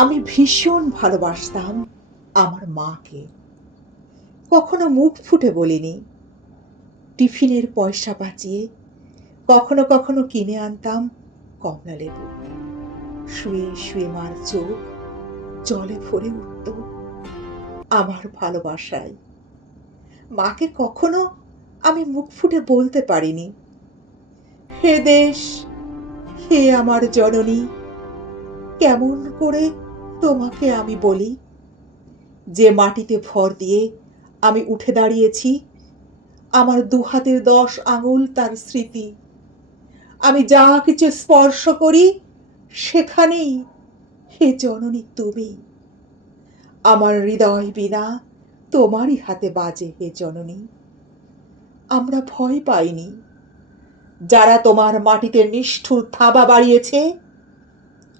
আমি ভীষণ ভালোবাসতাম আমার মাকে। কখনো মুখ ফুটে বলিনি। টিফিনের পয়সা বাঁচিয়ে কখনো কখনো কিনে আনতাম কমলালেবু। শুয়ে শুয়ে মার চোখ জলে ভরে উঠত আমার ভালোবাসায়। মাকে কখনো আমি মুখ ফুটে বলতে পারিনি, হে দেশ, হে আমার জননী, কেমন করে তোমাকে আমি বলি। যে মাটিতে ভর দিয়ে আমি উঠে দাঁড়িয়েছি, আমার দুহাতের 10 আঙুল তার স্মৃতি। আমি যা কিছু স্পর্শ করি সেখানেই হে জননী তুমি। আমার হৃদয় বীণা তোমারই হাতে বাজে হে জননী। আমরা ভয় পাইনি। যারা তোমার মাটিতে নিষ্ঠুর থাবা বাড়িয়েছে,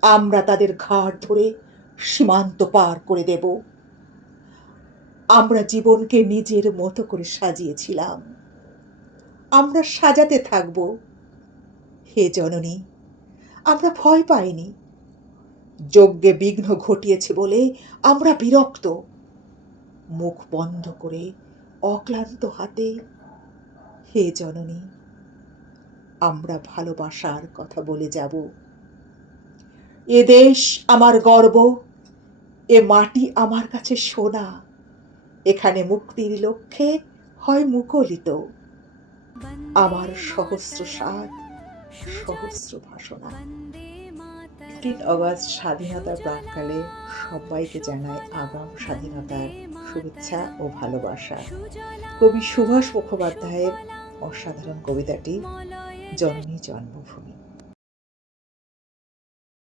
আমরা তাদের ঘাড় ধরে সীমান্ত পার করে দেব। আমরা জীবনকে নিজের মতো করে সাজিয়েছিলাম, আমরা সাজাতে থাকব হে জননী। আমরা ভয় পাইনি। যজ্ঞে বিঘ্ন ঘটিয়েছে বলে আমরা বিরক্ত। মুখ বন্ধ করে অক্লান্ত হাতে হে জননী আমরা ভালোবাসার কথা বলে যাব। এ দেশ আমার গর্ব, এ মাটি আমার কাছে সোনা। এখানে মুক্তির লক্ষ্যে হয় মুখরিত আমার সহস্র সাত সহস্র ভাষণা। 15 অগস্ট স্বাধীনতার প্রাক্কালে সবাইকে জানাই আগাম স্বাধীনতার শুভেচ্ছা ও ভালোবাসা। কবি সুভাষ মুখোপাধ্যায়ের অসাধারণ কবিতাটি জননী জন্মভূমি।